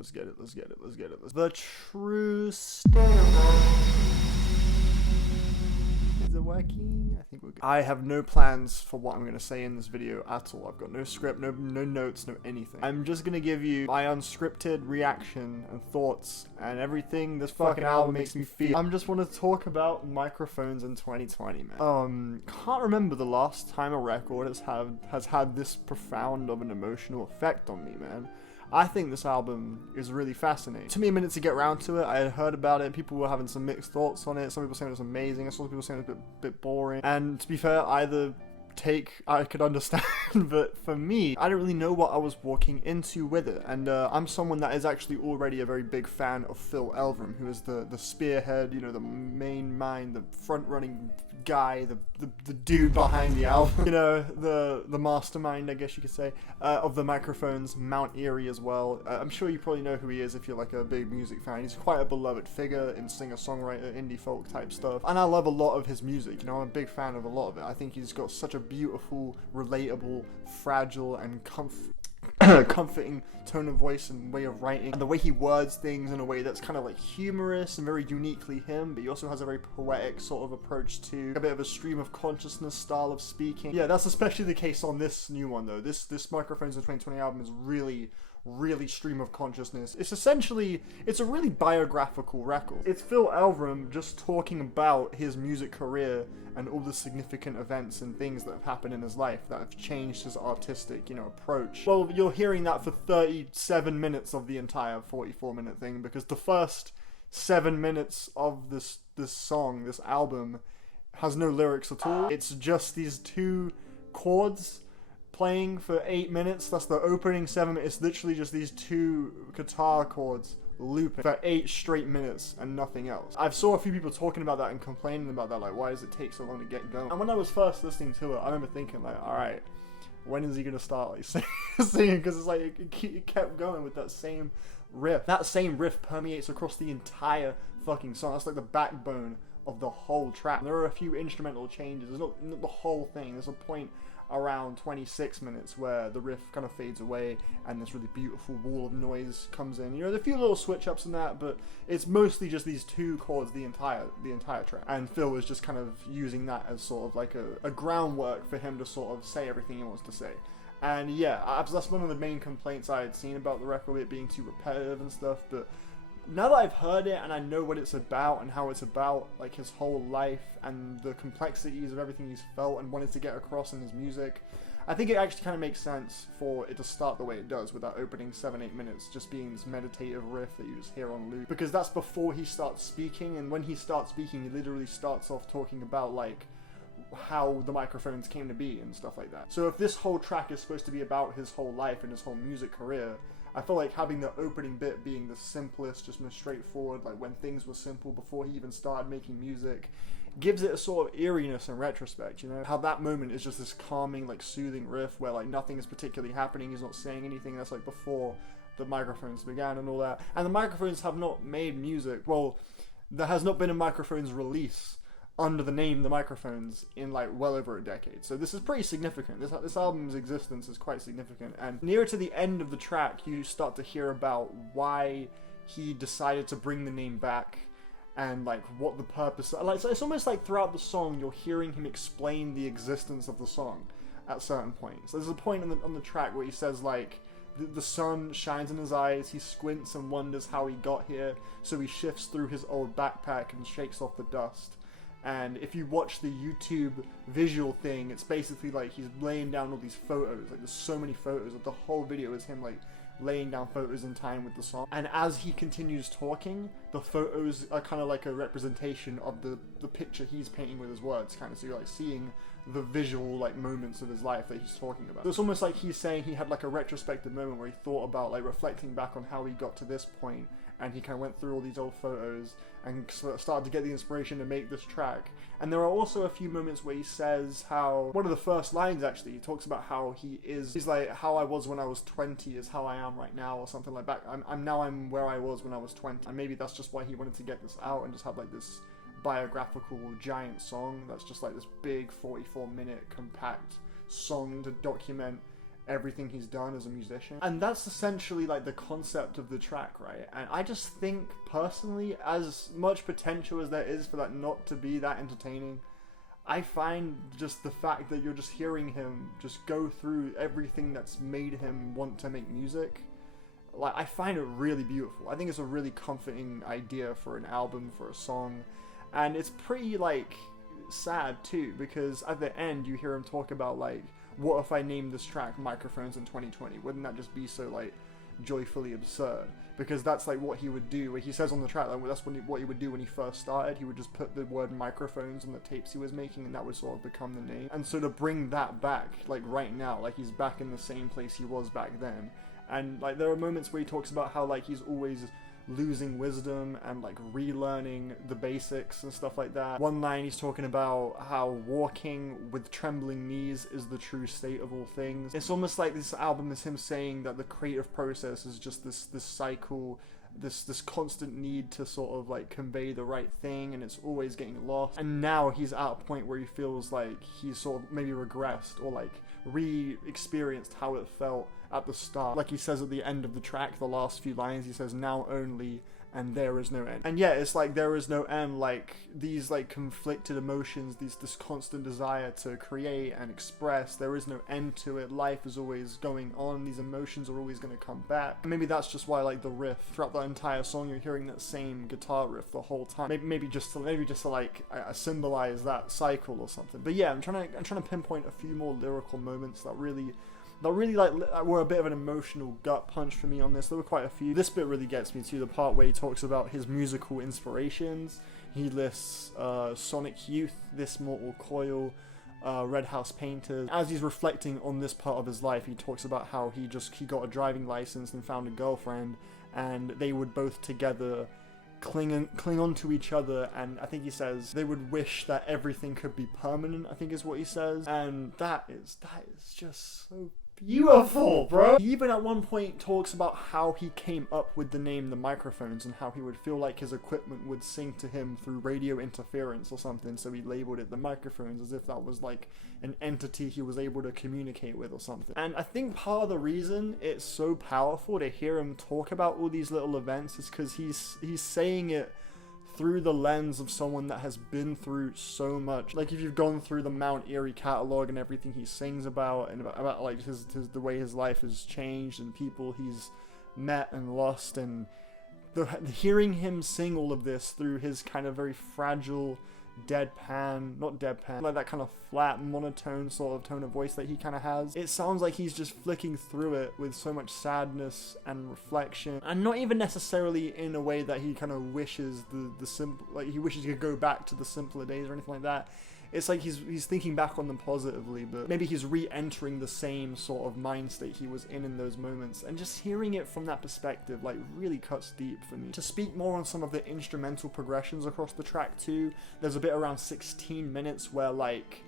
Let's get it. The true state of is it working? I think we're good. I have no plans for what I'm going to say in this video at all. I've got no script, no notes, no anything. I'm just going to give you my unscripted reaction and thoughts and everything this fucking album makes me feel. I just want to talk about microphones in 2020, man. Can't remember the last time a record has had this profound of an emotional effect on me, man. I think this album is really fascinating. It took me a minute to get around to it. I had heard about it. People were having some mixed thoughts on it. Some people saying it was amazing. I saw people saying it was a bit boring. And to be fair, either take I could understand, but for me, I didn't really know what I was walking into with it. And I'm someone that is actually already a very big fan of Phil Elverum, who is the spearhead, you know, the main mind, the front-running guy, the dude behind the album, you know, the mastermind, I guess you could say, of the microphones, Mount Eerie as well. I'm sure you probably know who he is if you're like a big music fan. He's quite a beloved figure in singer-songwriter, indie folk type stuff, and I love a lot of his music. You know, I'm a big fan of a lot of it. I think he's got such a beautiful, relatable, fragile, and comforting tone of voice and way of writing, and the way he words things in a way that's kind of like humorous and very uniquely him, but he also has a very poetic sort of approach to a bit of a stream of consciousness style of speaking. Yeah, that's especially the case on this new one though. This Microphones in 2020 album is really stream of consciousness. It's a really biographical record. It's Phil Elverum just talking about his music career and all the significant events and things that have happened in his life that have changed his artistic, you know, approach. Well, you're hearing that for 37 minutes of the entire 44-minute thing, because the first 7 minutes of this song, this album, has no lyrics at all. It's just these two chords playing for 8 minutes. That's the opening 7 minutes. It's literally just these two guitar chords looping for 8 straight minutes and nothing else. I've saw a few people talking about that and complaining about that, like, why does it take so long to get going? And when I was first listening to it, I remember thinking, like, alright, when is he gonna start like singing? Because it's like it kept going with that same riff. That same riff permeates across the entire fucking song. That's like the backbone of the whole track. There are a few instrumental changes. There's not the whole thing. There's a point around 26 minutes where the riff kind of fades away and this really beautiful wall of noise comes in. You know, there's a few little switch ups in that, but it's mostly just these two chords the entire track. And Phil was just kind of using that as sort of like a groundwork for him to sort of say everything he wants to say. And yeah, that's one of the main complaints I had seen about the record, it being too repetitive and stuff, but now that I've heard it and I know what it's about and how it's about like his whole life and the complexities of everything he's felt and wanted to get across in his music, I think it actually kind of makes sense for it to start the way it does, with that opening 7-8 minutes just being this meditative riff that you just hear on loop, because that's before he starts speaking. And when he starts speaking, he literally starts off talking about like how the microphones came to be and stuff like that. So if this whole track is supposed to be about his whole life and his whole music career, I feel like having the opening bit being the simplest, just most straightforward, like when things were simple before he even started making music, gives it a sort of eeriness in retrospect, you know? How that moment is just this calming, like soothing riff where like nothing is particularly happening, he's not saying anything. That's like before the microphones began and all that. And the microphones have not made music. Well, there has not been a microphones release under the name The Microphones in like well over a decade. So this is pretty significant. This album's existence is quite significant. And nearer to the end of the track, you start to hear about why he decided to bring the name back and like what the purpose, like, so it's almost like throughout the song you're hearing him explain the existence of the song at certain points. There's a point on the track where he says like the sun shines in his eyes, he squints and wonders how he got here, so he shifts through his old backpack and shakes off the dust. And if you watch the YouTube visual thing, it's basically like he's laying down all these photos. Like there's so many photos. Like the whole video is him like laying down photos in time with the song. And as he continues talking, the photos are kind of like a representation of the picture he's painting with his words, kind of. So you're like seeing the visual like moments of his life that he's talking about. So it's almost like he's saying he had like a retrospective moment where he thought about like reflecting back on how he got to this point, and he kind of went through all these old photos and started to get the inspiration to make this track. And there are also a few moments where he says how, one of the first lines actually, he talks about how he's like, how I was when I was 20 is how I am right now, or something like that. I'm where I was when I was 20. And maybe that's just why he wanted to get this out and just have like this biographical giant song that's just like this big 44-minute compact song to document everything he's done as a musician. And that's essentially like the concept of the track, right? And I just think personally, as much potential as there is for that not to be that entertaining, I find just the fact that you're just hearing him just go through everything that's made him want to make music, like, I find it really beautiful. I think it's a really comforting idea for an album, for a song, and it's pretty, like, sad too, because at the end you hear him talk about, like, what if I named this track Microphones in 2020? Wouldn't that just be so, like, joyfully absurd? Because that's, like, what he would do. He says on the track, like, that's what he would do when he first started. He would just put the word microphones on the tapes he was making, and that would sort of become the name. And so to bring that back, like, right now, like, he's back in the same place he was back then. And, like, there are moments where he talks about how, like, he's always losing wisdom and, like, relearning the basics and stuff like that. One line he's talking about how walking with trembling knees is the true state of all things. It's almost like this album is him saying that the creative process is just this cycle, this constant need to sort of, like, convey the right thing, and it's always getting lost. And now he's at a point where he feels like he's sort of maybe regressed, or, like, re-experienced how it felt at the start. Like he says at the end of the track, the last few lines, he says, now only, and there is no end. And yeah, it's like there is no end, like these, like, conflicted emotions, this constant desire to create and express, there is no end to it. Life is always going on, these emotions are always going to come back. And maybe that's just why, like, the riff throughout the entire song, you're hearing that same guitar riff the whole time. Maybe just to like symbolize that cycle or something. But yeah, I'm trying to pinpoint a few more lyrical moments that really like were a bit of an emotional gut punch for me on this. There were quite a few. This bit really gets me to the part where he talks about his musical inspirations. He lists Sonic Youth, This Mortal Coil, Red House Painters. As he's reflecting on this part of his life, he talks about how he got a driving license and found a girlfriend, and they would both together cling on to each other, and I think he says they would wish that everything could be permanent, I think is what he says. And that is just so beautiful, bro. He even at one point talks about how he came up with the name The Microphones, and how he would feel like his equipment would sing to him through radio interference or something, so he labeled it The Microphones, as if that was like an entity he was able to communicate with or something. And I think part of the reason it's so powerful to hear him talk about all these little events is because he's saying it through the lens of someone that has been through so much. Like, if you've gone through the Mount Erie catalog and everything he sings about, and about like the way his life has changed and people he's met and lost, and hearing him sing all of this through his kind of very fragile, not deadpan, like that kind of flat, monotone sort of tone of voice that he kind of has. It sounds like he's just flicking through it with so much sadness and reflection, and not even necessarily in a way that he kind of wishes the simple, like he wishes he could go back to the simpler days or anything like that. It's like he's thinking back on them positively, but maybe he's re-entering the same sort of mind state he was in those moments. And just hearing it from that perspective, like, really cuts deep for me. To speak more on some of the instrumental progressions across the track too, there's a bit around 16 minutes where, like,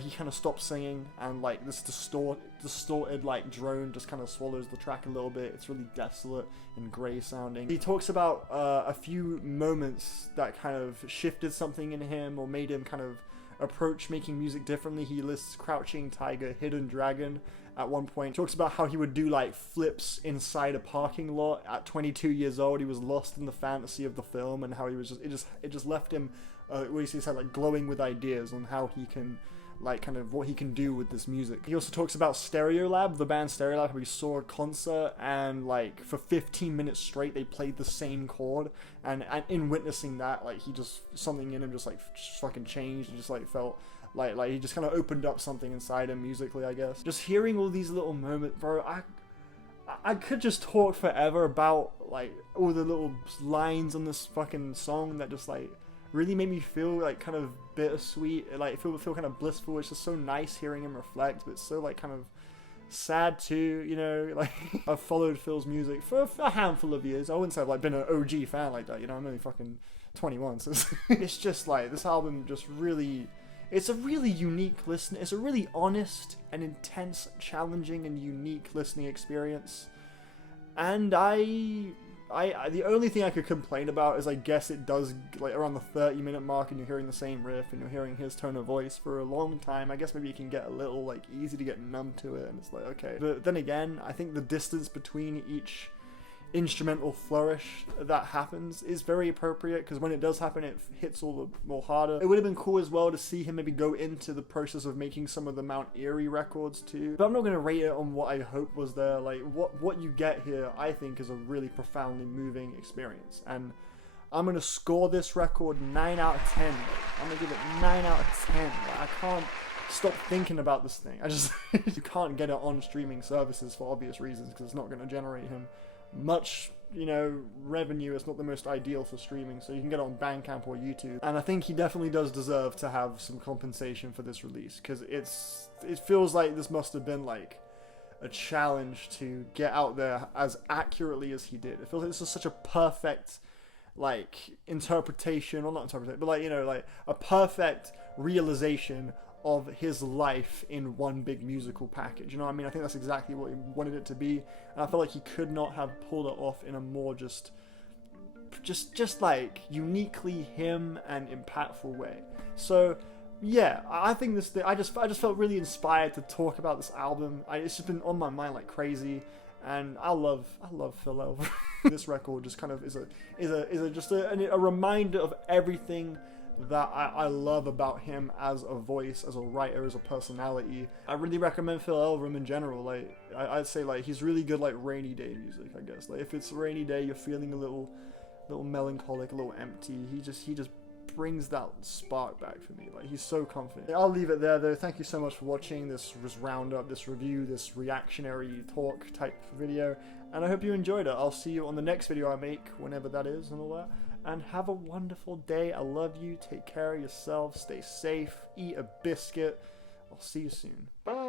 he kind of stops singing, and, like, this distorted, like, drone just kind of swallows the track a little bit. It's really desolate and grey sounding. He talks about a few moments that kind of shifted something in him, or made him kind of approach making music differently. He lists Crouching Tiger, Hidden Dragon at one point. Talks about how he would do, like, flips inside a parking lot at 22 years old. He was lost in the fantasy of the film, and how he was it just left him what he said, like, glowing with ideas on how he can, like, kind of what he can do with this music. He also talks about Stereolab, the band Stereolab, how he saw a concert, and, like, for 15 minutes straight they played the same chord, and in witnessing that, like, he just, something in him just fucking changed, and just, like, felt like he just kind of opened up something inside him musically, I guess. Just hearing all these little moments, bro, I could just talk forever about, like, all the little lines on this fucking song that just, like, really made me feel, like, kind of bittersweet, like, feel kind of blissful. It's just so nice hearing him reflect, but it's so, like, kind of sad too, you know. Like, I've followed Phil's music for a handful of years. I wouldn't say I've, like, been an OG fan like that, you know. I'm only fucking 21, so it's just, like, this album just really, it's a really unique listen. It's a really honest and intense, challenging and unique listening experience, and I The only thing I could complain about is I guess it does, like, around the 30-minute mark and you're hearing the same riff and you're hearing his tone of voice for a long time, I guess maybe you can get a little, like, easy to get numb to it, and it's like, okay. But then again, I think the distance between each instrumental flourish that happens is very appropriate, because when it does happen, it hits all the more harder. It would have been cool as well to see him maybe go into the process of making some of the Mount Erie records too, but I'm not going to rate it on what I hope was there. Like, what you get here, I think, is a really profoundly moving experience, and I'm going to score this record 9 out of 10. I'm going to give it 9 out of 10. Like, I can't stop thinking about this thing. I just you can't get it on streaming services for obvious reasons, because it's not going to generate him much, you know, revenue. It's not the most ideal for streaming, so you can get it on Bandcamp or YouTube, and I think he definitely does deserve to have some compensation for this release, because it feels like this must have been like a challenge to get out there as accurately as he did. It feels like this is such a perfect, like, interpretation, or not interpretation, but, like, you know, like a perfect realization of his life in one big musical package. You know what I mean? I think that's exactly what he wanted it to be, and I feel like he could not have pulled it off in a more just like uniquely him and impactful way. So yeah, I think this thing, I just felt really inspired to talk about this album. It's just been on my mind like crazy, and I love Phil Elverum. This record just kind of is a reminder of everything that I love about him as a voice, as a writer, as a personality. I really recommend Phil Elverum in general. Like, I'd say, like, he's really good, like, rainy day music, I guess. Like, if it's a rainy day, you're feeling a little melancholic, a little empty, he just brings that spark back for me. Like, he's so confident. I'll leave it there, though. Thank you so much for watching this roundup, this review, this reactionary talk type video, and I hope you enjoyed it. I'll see you on the next video I make, whenever that is, and all that. And have a wonderful day. I love you. Take care of yourself. Stay safe. Eat a biscuit. I'll see you soon. Bye.